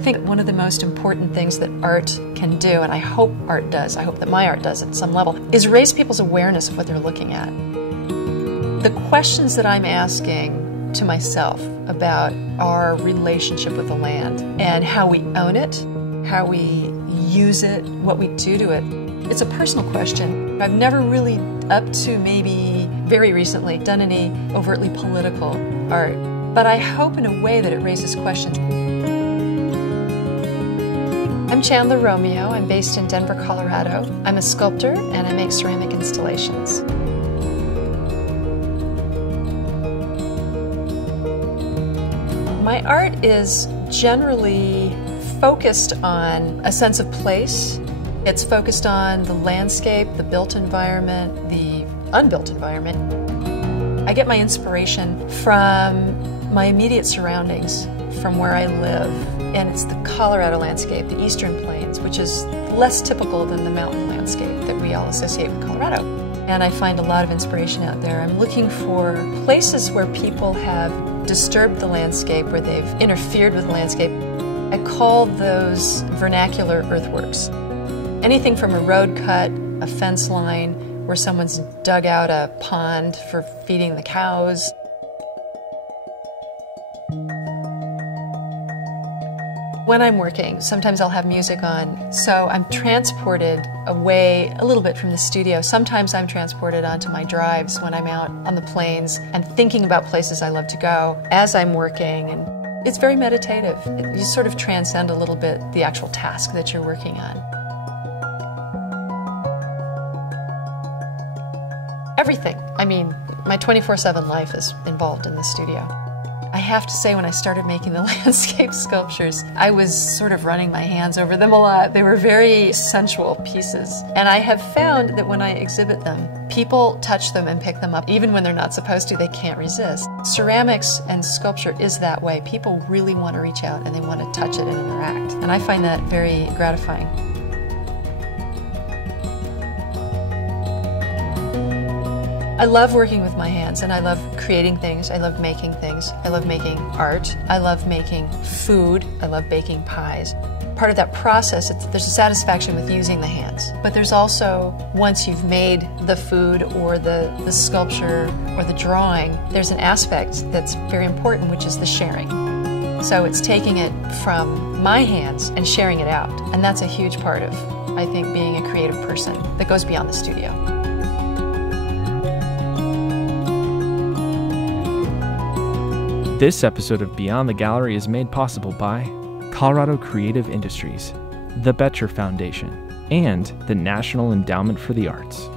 think one of the most important things that art can do, and I hope art does, I hope that my art does at some level, is raise people's awareness of what they're looking at. The questions that I'm asking to myself about our relationship with the land and how we own it, how we use it, what we do to it, it's a personal question. I've never really, up to maybe very recently, done any overtly political art, but I hope in a way that it raises questions. I'm Chandler Romeo. I'm based in Denver, Colorado. I'm a sculptor and I make ceramic installations. My art is generally focused on a sense of place. It's focused on the landscape, the built environment, the unbuilt environment. I get my inspiration from my immediate surroundings, from where I live. And it's the Colorado landscape, the Eastern Plains, which is less typical than the mountain landscape that we all associate with Colorado. And I find a lot of inspiration out there. I'm looking for places where people have disturbed the landscape, where they've interfered with the landscape. I call those vernacular earthworks. Anything from a road cut, a fence line, where someone's dug out a pond for feeding the cows. When I'm working, sometimes I'll have music on, so I'm transported away a little bit from the studio. Sometimes I'm transported onto my drives when I'm out on the plains and thinking about places I love to go as I'm working, and it's very meditative. You sort of transcend a little bit the actual task that you're working on. Everything. I mean, my 24/7 life is involved in the studio. I have to say, when I started making the landscape sculptures, I was sort of running my hands over them a lot. They were very sensual pieces. And I have found that when I exhibit them, people touch them and pick them up. Even when they're not supposed to, they can't resist. Ceramics and sculpture is that way. People really want to reach out and they want to touch it and interact. And I find that very gratifying. I love working with my hands, and I love creating things. I love making things. I love making art. I love making food. I love baking pies. Part of that process, there's a satisfaction with using the hands. But there's also, once you've made the food or the sculpture or the drawing, there's an aspect that's very important, which is the sharing. So it's taking it from my hands and sharing it out. And that's a huge part of, I think, being a creative person that goes beyond the studio. This episode of Beyond the Gallery is made possible by Colorado Creative Industries, the Betcher Foundation, and the National Endowment for the Arts.